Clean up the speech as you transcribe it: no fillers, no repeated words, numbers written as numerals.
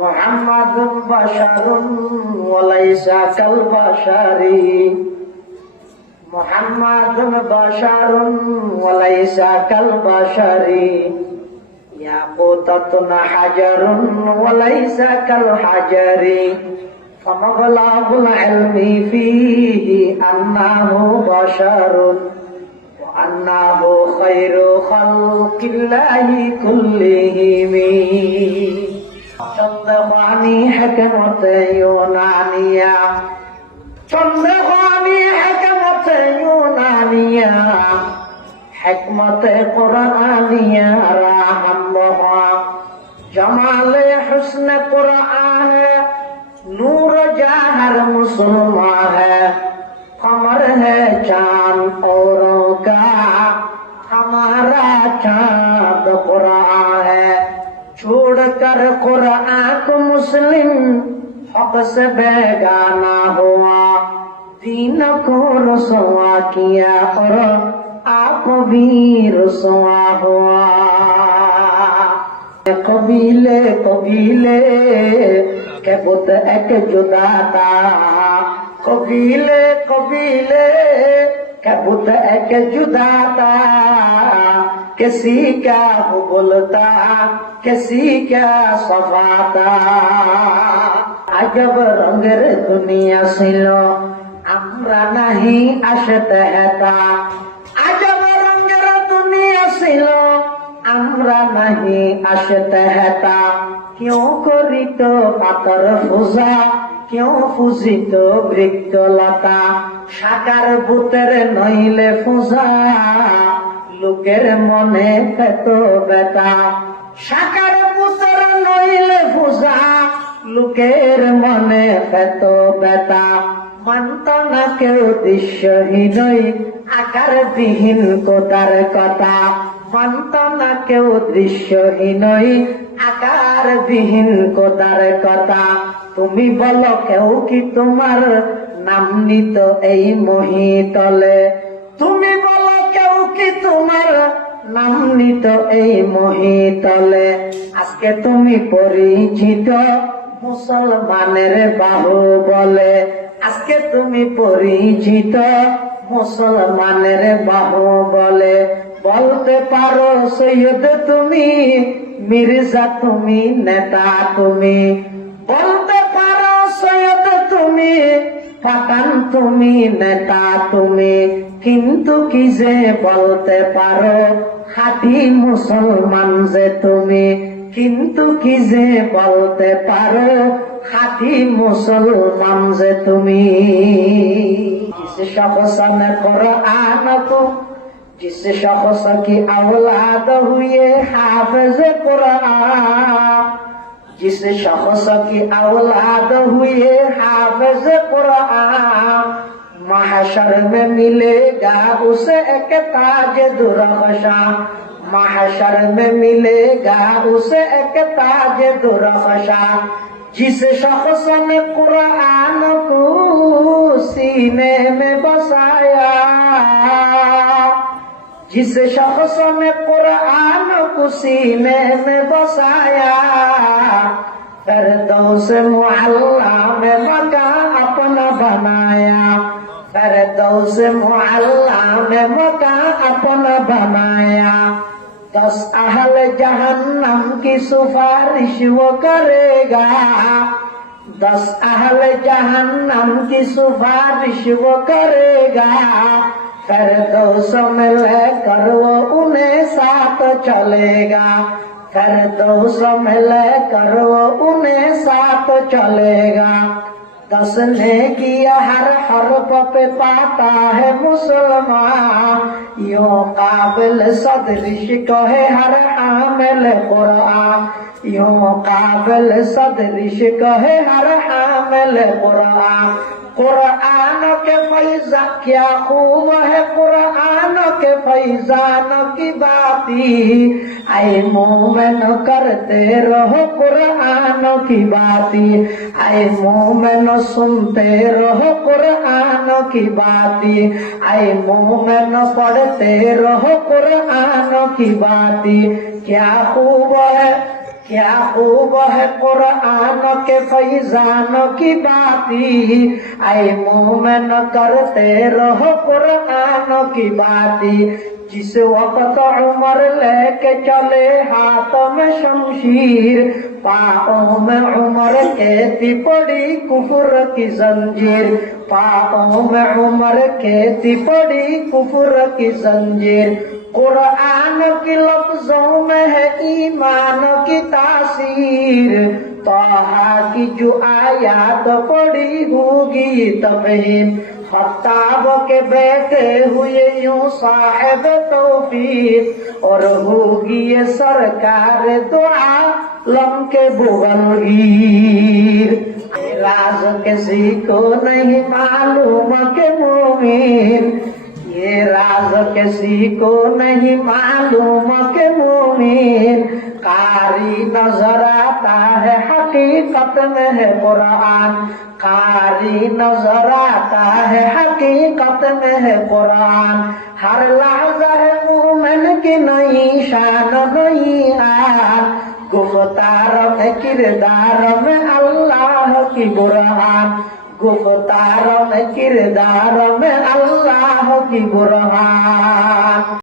মুহাম্মাদুন বাশারুন ওয়া লাইসা কাল বাশারি মুহাম্মাদুন বাশারুন ওয়া লাইসা কাল বাশারি ইয়াকুতাতুন হাজারুন ওয়া লাইসা কাল হাজারি ফামাবলাগুল ইলমি ফীহি আন্নাহু বাশারুন ওয়া আন্নাহু খায়রু খালকিল্লাহি কুল্লিহিম। চন্দ্রবাণী হিকমতে ইউনানিয়া চন্দ্রবাণী হিকমতে ইউনানিয়া হিকমতে কুরআনিয়া রাহমুহা জমালে হুসনে কুরআন नूर जहर मुसलमा है कमर है चांद औरों का हमारा चांद कुरान है। छोड़कर कुरान को मुस्लिम हक से बेगाना हुआ दीन को रुसवा किया और आप भी रुसवा हुआ। कबीले कबीले के बुत एक जुदा था कबीले कबीले के बुत एक जुदा था किसी क्या बोलता किसी क्या सफाता। अजब रंगेर दुनिया सिलो আমরা নাহি আসতে হেতা अजब रंगेर दुनिया सिलो আমরা নাহি আসতে হেতা। क्यों करित पातर पूजा क्यों पूजित बृक्षलता साकार भूतेर नइले पूजा लोकेर मने पेत बेता साकार भूतेर नइले पूजा लोकेर मने पेत बेता। मानता ना केउ दृश्यहीनई आकार विहीन कोदार कथा मानता ना केउ दृश्यहीनई आकार विहीन कोदार कथा। তুমি বলো কেউ কি তোমার নাম নিত এই মহিতলে তুমি বলো কেউ কি তোমার নাম নিত এই মহিতলে। আজকে তুমি পরিচিত মুসলমানের বাহু বলে আজকে তুমি পরিচিত মুসলমানের বাহু বলে। বলতে পারো সৈয়দ তুমি মির্জা তুমি নেতা তুমি বলতে পারো সৈয়দ তুমি পাঠান তুমি নেতা তুমি কিন্তু কি যে বলতে পারো খাঁটি মুসলমান যে তুমি কিন্তু কি যে বলতে পারো খাঁটি মুসলমান যে তুমি। जिस शख्स ने कुरान को जिस शख्स की औलाद हुए हाफिज कुरान जिस शख्स की औलाद हुए हाफिज कुरान महशर में मिलेगा उसे एक ताज दुर्खशा महशर में मिलेगा उसे एक ताज दुर्खशा। जिस शख्स ने कुरान को सीने में बसाया जिस शख्स ने कुरान को सीने में बसाया फिरदौस मुअल्ला में मकान अपना बनाया फिरदौस मुअल्ला में मकान अपना बनाया। 10 अहल जहन्नम की सिफारिश वो करेगा 10 अहल जहन्नम की सिफारिश वो करेगा। फिरदौस में लेकर वो उन्हें साथ चलेगा फिरदौस में लेकर वो उन्हें साथ चलेगा। 10 ने किया हर हरफ पे पाता है मुसलमान यो काबिल सदरिश कहे हर हामिल कुरान यो काबिल सदरिश कहे हर हामिल कुरान। कुरान के फैजा क्या खूब है कुरान के फैजान की बाती आए मोमिन करते रहो कुरान की बाती आए मोमिन सुनते रहो कुरान की बाती आए मोमिन पढ़ते रहो कुरान की बाती। क्या खूब है कुरान के फैजान की बाती, आए मोमिन करते रहो कुरान की बाती। जिस वक्त उमर लेके चले हाथों में शमशीर, पाओं में उमर कहती पड़ी कुफर की जंजीर, पाओं में उमर कहती पड़ी कुफर की जंजीर। कुरान की लफ्जों में है ईमान की तासीर, तोहा की जो आयात पड़ी होगी तफहीम। खत्ताब के बैठे हुए यूं साहिब तौफीक, और होगी ये सरकार दुआ लम के बुगलगीर। राज किसी को नहीं मालूम के मोमिन, ये राज किसी को नहीं मालूम के मोमिन। कारी नजर आता है हकीकत में है कुरान, कारी नजर आता है हकीकत में है कुरान। हर लहजा है मोमिन की नई शान नई आन, गुफ्तार में किरदार में अल्लाह की बुरहान, गुफ्तार में किरदार में अल्लाह की बुरहान।